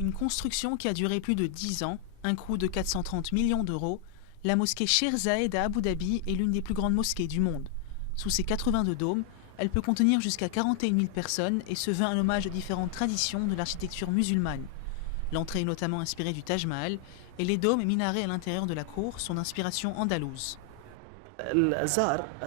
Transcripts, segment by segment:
une construction qui a duré plus de 10 ans, un coût de 430 millions d'euros, la mosquée Sheikh Zayed à Abu Dhabi est l'une des plus grandes mosquées du monde. Sous ses 82 dômes, elle peut contenir jusqu'à 41 000 personnes et se veut un hommage aux différentes traditions de l'architecture musulmane. L'entrée est notamment inspirée du Taj Mahal et les dômes et minarets à l'intérieur de la cour sont d'inspiration andalouse.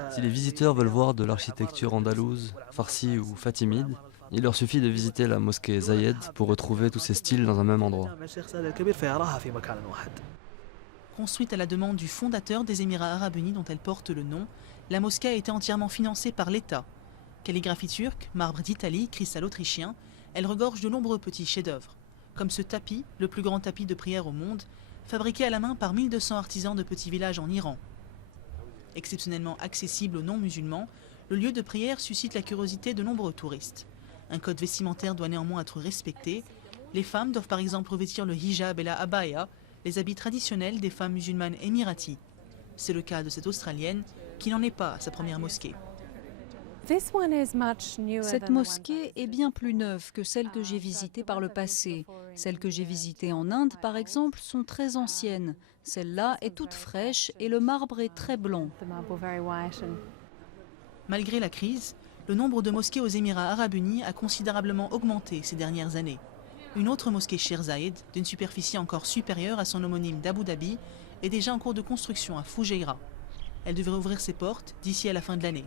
Si les visiteurs veulent voir de l'architecture andalouse, farsi ou fatimide, il leur suffit de visiter la mosquée Zayed pour retrouver tous ces styles dans un même endroit. Construite à la demande du fondateur des Émirats arabes unis dont elle porte le nom, la mosquée a été entièrement financée par l'État. Calligraphie turque, marbre d'Italie, cristal autrichien, elle regorge de nombreux petits chefs-d'œuvre, comme ce tapis, le plus grand tapis de prière au monde, fabriqué à la main par 1200 artisans de petits villages en Iran. Exceptionnellement accessible aux non-musulmans, le lieu de prière suscite la curiosité de nombreux touristes. Un code vestimentaire doit néanmoins être respecté. Les femmes doivent par exemple revêtir le hijab et la abaya, les habits traditionnels des femmes musulmanes émiraties. C'est le cas de cette Australienne qui n'en est pas à sa première mosquée. Cette mosquée est bien plus neuve que celles que j'ai visitées par le passé. Celles que j'ai visitées en Inde, par exemple, sont très anciennes. Celle-là est toute fraîche et le marbre est très blanc. Malgré la crise, le nombre de mosquées aux Émirats arabes unis a considérablement augmenté ces dernières années. Une autre mosquée Sheikh Zayed, d'une superficie encore supérieure à son homonyme d'Abu Dhabi, est déjà en cours de construction à Fujairah. Elle devrait ouvrir ses portes d'ici à la fin de l'année.